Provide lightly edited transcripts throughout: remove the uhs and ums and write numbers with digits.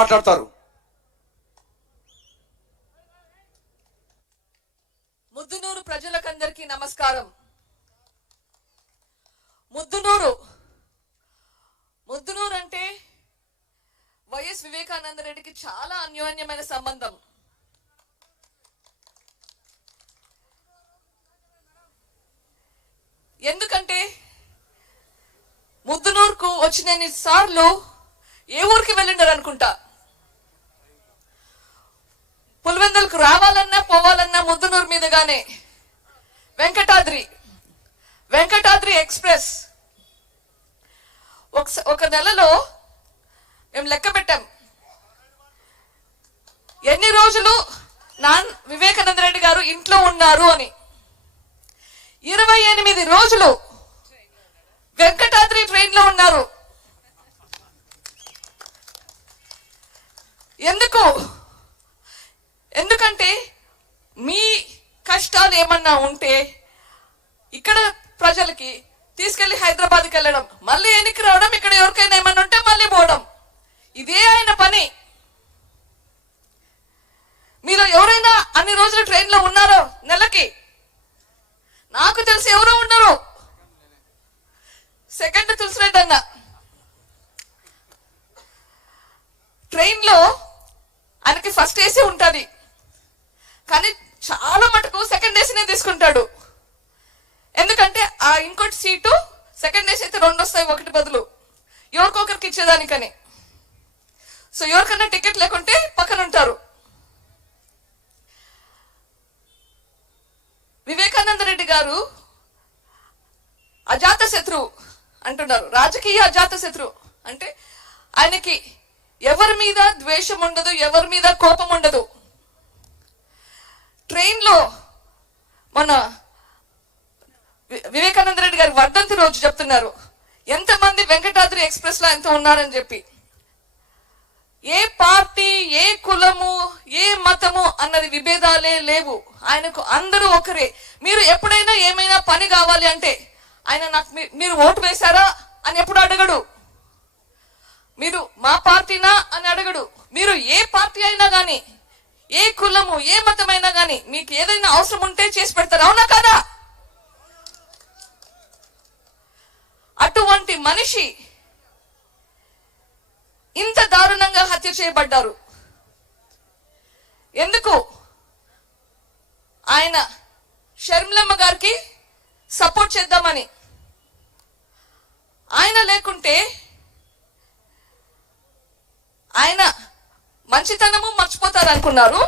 మాట్లాడతారు. ముద్దునూరు ప్రజలకందరికీ నమస్కారం. ముద్దునూరు అంటే వైఎస్ వివేకానంద రెడ్డికి చాలా అన్యోన్యమైన సంబంధం. ఎందుకంటే ముద్దునూరుకు వచ్చిన సార్లు ఏ ఊరికి వెళ్ళిండారు అనుకుంటా. పులివెందులకు రావాలన్నా పోవాలన్నా ముద్దునూరు మీదుగానే వెంకటాద్రి ఎక్స్ప్రెస్ ఒక నెలలో మేము లెక్క పెట్టాం ఎన్ని రోజులు వివేకానంద రెడ్డి గారు ఇంట్లో ఉన్నారు అని. 28 రోజులు వెంకటాద్రి ట్రైన్ లో ఉన్నారు. ఎందుకంటే మీ కష్టాలు ఏమన్నా ఉంటే ఇక్కడ ప్రజలకి తీసుకెళ్లి హైదరాబాద్కి వెళ్ళడం, మళ్ళీ ఎన్నికి రావడం, ఇక్కడ ఎవరికైనా ఏమన్నా ఉంటే మళ్ళీ పోవడం, ఇదే ఆయన పని. మీరు ఎవరైనా అన్ని రోజులు ట్రైన్ లో ఉన్నారో నెలకి? నాకు తెలిసి ఎవరో ఉన్నారు. సెకండ్ తులసిరెడ్డి అన్న ట్రైన్ లో ఆయనకి ఫస్ట్ ఏసీ ఉంటుంది, కానీ చాలా మటుకు సెకండ్ ఏసీనే తీసుకుంటాడు. ఎందుకంటే ఆ ఇంకోటి సీటు సెకండ్ ఏసీ అయితే 2 వస్తాయి, ఒకటి బదులు ఎవరికొకరికి ఇచ్చేదానికని. సో ఎవరికన్నా టికెట్ లేకుంటే పక్కన ఉంటారు. వివేకానంద రెడ్డి గారు అజాత శత్రువు అంటున్నారు. రాజకీయ అజాత శత్రువు అంటే ఆయనకి ఎవరి మీద ద్వేషం ఉండదు, ఎవరి మీద కోపం ఉండదు. ట్రైన్ లో మన వివేకానంద రెడ్డి గారి వర్ధంతి రోజు చెప్తున్నారు ఎంతమంది వెంకటాద్రి ఎక్స్ప్రెస్ లో ఎంత ఉన్నారని చెప్పి. ఏ పార్టీ, ఏ కులము, ఏ మతము అన్నది విభేదాలే లేవు. ఆయనకు అందరూ ఒకరే. మీరు ఎప్పుడైనా ఏమైనా పని కావాలి అంటే ఆయన నాకు మీరు ఓటు వేశారా అని ఎప్పుడు అడగడు. మీరు మా పార్టీనా అని అడగడు. మీరు ఏ పార్టీ అయినా గాని, ఏ కులము, ఏ మతమైనా గాని మీకు ఏదైనా అవసరం ఉంటే చేసి పెడతారు. అవునా కాదా? అటువంటి మనిషి ఇంత దారుణంగా హత్య చేయబడ్డారు. ఎందుకు? ఆయన షర్మిలమ్మ గారికి సపోర్ట్ చేద్దామని. ఆయన లేకుంటే ఆయన మంచితనము మర్చిపోతారు అనుకున్నారు.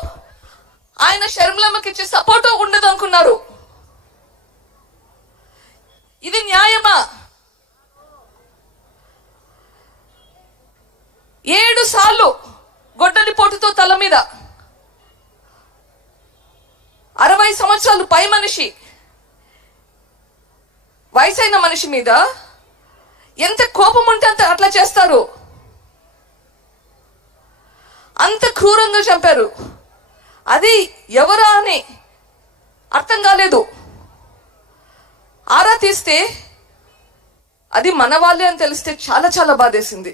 ఆయన షర్మిలమ్మకి ఇచ్చే సపోర్టు ఉండదు అనుకున్నారు. ఇది న్యాయమా? 7 సార్లు గొడ్డలిపోటుతో తల మీద 60 సంవత్సరాలు పై మనిషి, వయసైన మనిషి మీద ఎంత కోపం ఉంటే అంత అట్లా చేస్తారు. అంత క్రూరంగా చంపారు. అది ఎవరా అని అర్థం కాలేదు. ఆరా తీస్తే అది మన వాళ్ళే అని తెలిస్తే చాలా చాలా బాధేసింది.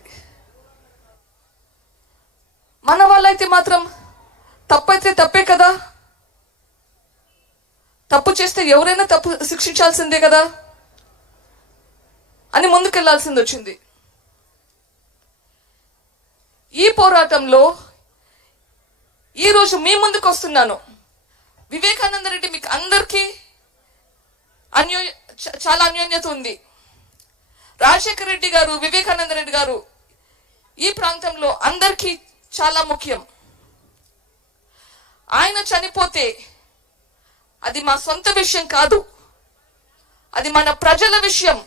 మన వాళ్ళైతే మాత్రం తప్పైతే తప్పే కదా, తప్పు చేస్తే ఎవరైనా తప్పు శిక్షించాల్సిందే కదా అని ముందుకెళ్లాల్సింది వచ్చింది. ఈ పోరాటంలో ఈరోజు మీ ముందుకు వస్తున్నాను. వివేకానంద రెడ్డి మీకు అందరికీ చాలా అన్యోన్యత ఉంది. రాజశేఖర రెడ్డి గారు, వివేకానంద రెడ్డి గారు ఈ ప్రాంతంలో అందరికీ చాలా ముఖ్యం. ఆయన చనిపోతే అది మా సొంత విషయం కాదు, అది మన ప్రజల విషయం.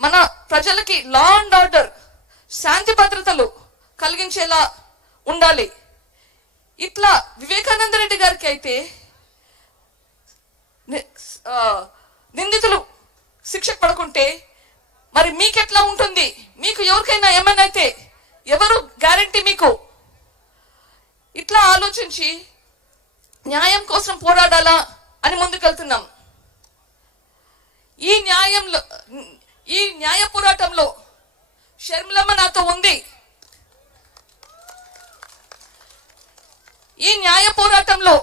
మన ప్రజలకి లా అండ్ ఆర్డర్, శాంతి భద్రతలు కలిగించేలా ఉండాలి. ఇట్లా వివేకానంద రెడ్డి గారికి అయితే నిందితులు శిక్ష పడకుంటే మరి మీకెట్లా ఉంటుంది? మీకు ఎవరికైనా ఏమైనా అయితే ఎవరు గ్యారంటీ మీకు? ఇట్లా ఆలోచించి న్యాయం కోసం పోరాడాలా అని ముందుకెళ్తున్నాం. ఈ న్యాయ పోరాటంలో షర్మిలమ్మ నాతో ఉంది. ఈ న్యాయ పోరాటంలో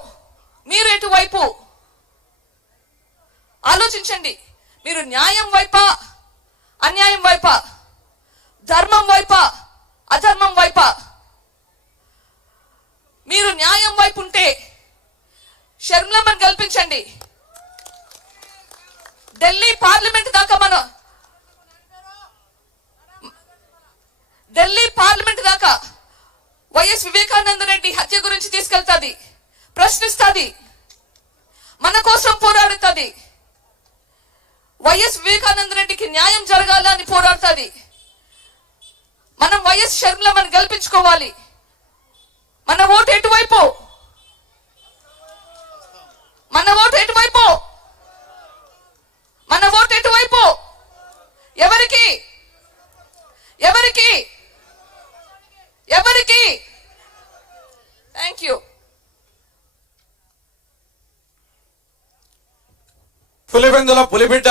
మీరు ఎటువైపు ఆలోచించండి. మీరు న్యాయం వైపా, అన్యాయం వైపా, ధర్మం వైపా, అధర్మం వైపా? మీరు న్యాయం వైపు ఉంటే షర్మిలమ్మని గెలిపించండి. ఢిల్లీ పార్లమెంట్ దాకా వైఎస్ వివేకానంద రెడ్డి హత్య గురించి తీసుకెళ్తాది, ప్రశ్నిస్తుంది, మన కోసం పోరాడుతుంది. వైఎస్ వివేకానంద రెడ్డికి న్యాయం జరగాలని పోరాడుతుంది. మనం వైఎస్ షర్మిలమ్మని గెలిపించుకోవాలి. మన ఓటు ఎటువైపు? మన ఓటు ఎటువైపు? మన ఓటు ఎటువైపు? ఎవరికి? ఎవరికి? ఎవరికి? Thank you. పులివెందుల పులిబిడ్డ